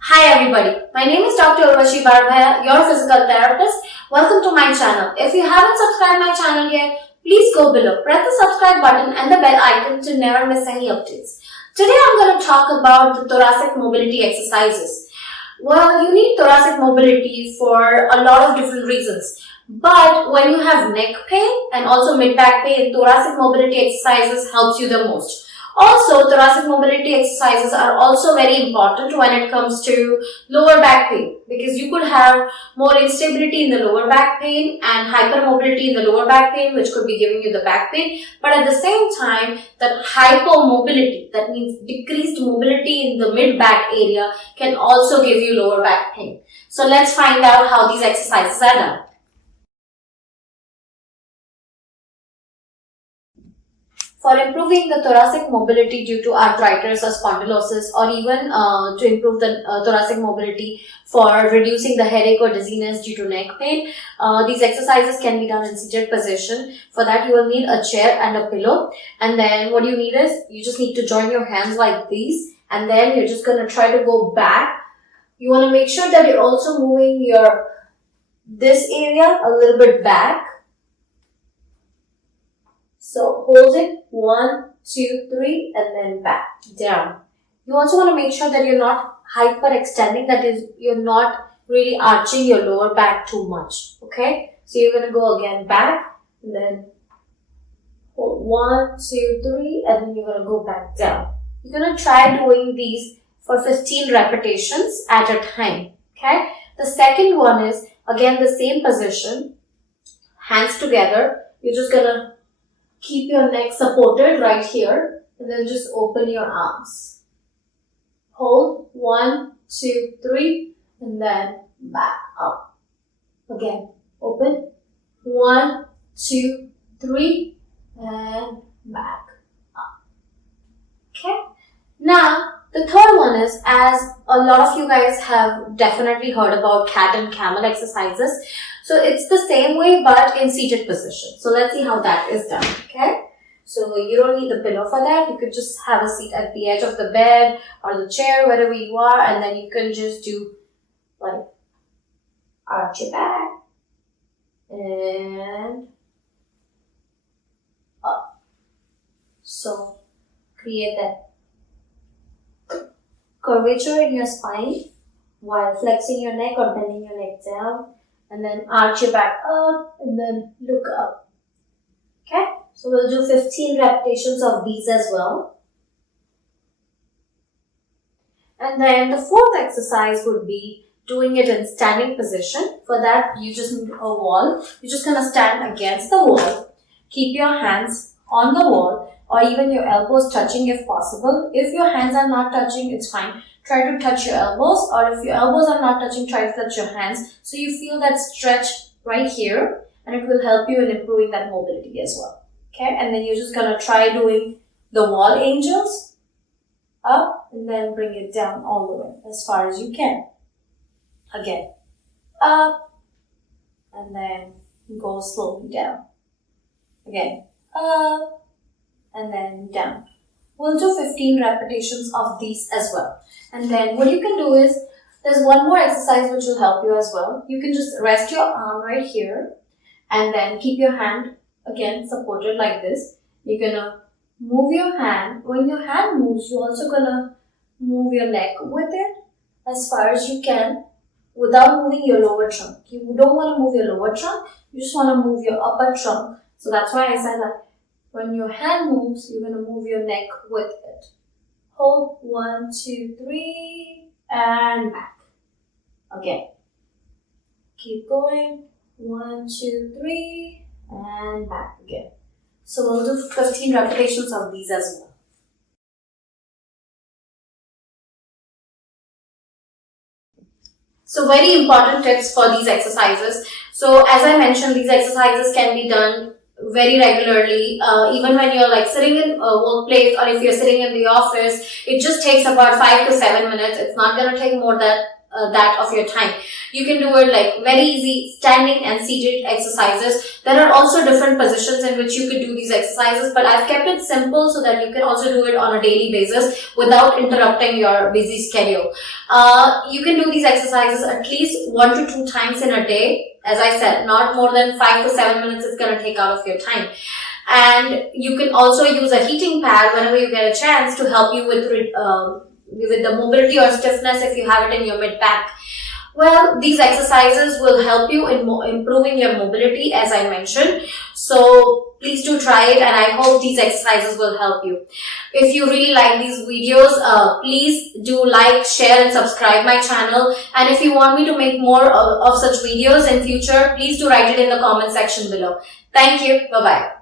Hi everybody, my name is Dr. your physical therapist. Welcome to my channel. If you haven't subscribed my channel yet, please go below. Press the subscribe button and the bell icon to never miss any updates. Today I'm going to talk about the thoracic mobility exercises. Well, you need thoracic mobility for a lot of different reasons. But when you have neck pain and also mid-back pain, thoracic mobility exercises helps you the most. Also, thoracic mobility exercises are also very important when it comes to lower back pain, because you could have more instability in the lower back pain and hypermobility in the lower back pain, which could be giving you the back pain. But at the same time, that hypomobility, that means decreased mobility in the mid back area, can also give you lower back pain. So let's find out how these exercises are done. For improving the thoracic mobility due to arthritis or spondylosis, or even to improve the thoracic mobility for reducing the headache or dizziness due to neck pain, these exercises can be done in seated position. For that, you will need a chair and a pillow. And then what you need is, you just need to join your hands like these. And then you're just going to try to go back. You want to make sure that you're also moving this area a little bit back. So hold it, 1, 2, 3, and then back, down. You also want to make sure that you're not hyperextending, that is, you're not really arching your lower back too much, okay? So you're going to go again back, and then hold 1, 2, 3, and then you're going to go back down. You're going to try doing these for 15 repetitions at a time, okay? The second one is, again, the same position, hands together. You're just going to keep your neck supported right here, and then just open your arms. Hold, 1, 2, 3, and then back up. Again, open, 1, 2, 3, and back up. Okay? Now, the third one is, as a lot of you guys have definitely heard about cat and camel exercises. So it's the same way but in seated position. So let's see how that is done, okay? So you don't need the pillow for that. You could just have a seat at the edge of the bed or the chair, wherever you are, and then you can just do like arch your back and up. So create that curvature in your spine while flexing your neck or bending your neck down. And then arch your back up and then look up. Okay? So we'll do 15 repetitions of these as well. And then the fourth exercise would be doing it in standing position. For that, you just need a wall. You're just going to stand against the wall. Keep your hands on the wall or even your elbows touching if possible. If your hands are not touching, it's fine. Try to touch your elbows, or if your elbows are not touching, try to touch your hands so you feel that stretch right here, and it will help you in improving that mobility as well. Okay, and then you're just going to try doing the wall angels up and then bring it down all the way as far as you can. Again, up and then go slowly down. Again, up and then down. We'll do 15 repetitions of these as well. And then what you can do is, there's one more exercise which will help you as well. You can just rest your arm right here and then keep your hand again supported like this. You're going to move your hand. When your hand moves, you're also going to move your neck with it as far as you can without moving your lower trunk. You don't want to move your lower trunk. You just want to move your upper trunk. So that's why I said that when your hand moves, you're going to move your neck with it. Hold, 1, 2, 3, and back. Again. Keep going. 1, 2, 3, and back again. So we'll do 15 repetitions of these as well. So very important tips for these exercises. So as I mentioned, these exercises can be done very regularly, even when you're like sitting in a workplace, or if you're sitting in the office. It just takes about 5 to 7 minutes. It's not going to take more than that of your time. You can do it like very easy standing and seated exercises. There are also different positions in which you could do these exercises, but I've kept it simple so that you can also do it on a daily basis without interrupting your busy schedule. You can do these exercises at least 1 to 2 times in a day. As I said, not more than 5 to 7 minutes it's going to take out of your time. And you can also use a heating pad whenever you get a chance to help you with the mobility or stiffness if you have it in your mid-back. Well, these exercises will help you in improving your mobility, as I mentioned. So please do try it, and I hope these exercises will help you. If you really like these videos, please do like, share and subscribe my channel. And if you want me to make more of such videos in future, please do write it in the comment section below. Thank you. Bye-bye.